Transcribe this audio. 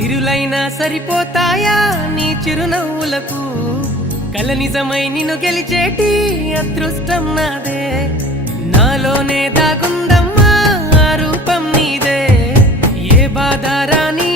సిరులైనా సరిపోతాయా నీ చిరునవ్వులకు కల నిజమై నిన్ను గెలిచేటి అదృష్టం నాదే నాలోనే దాగుందమ్మా ఆ రూపం నీదే ఏ బాధ రాని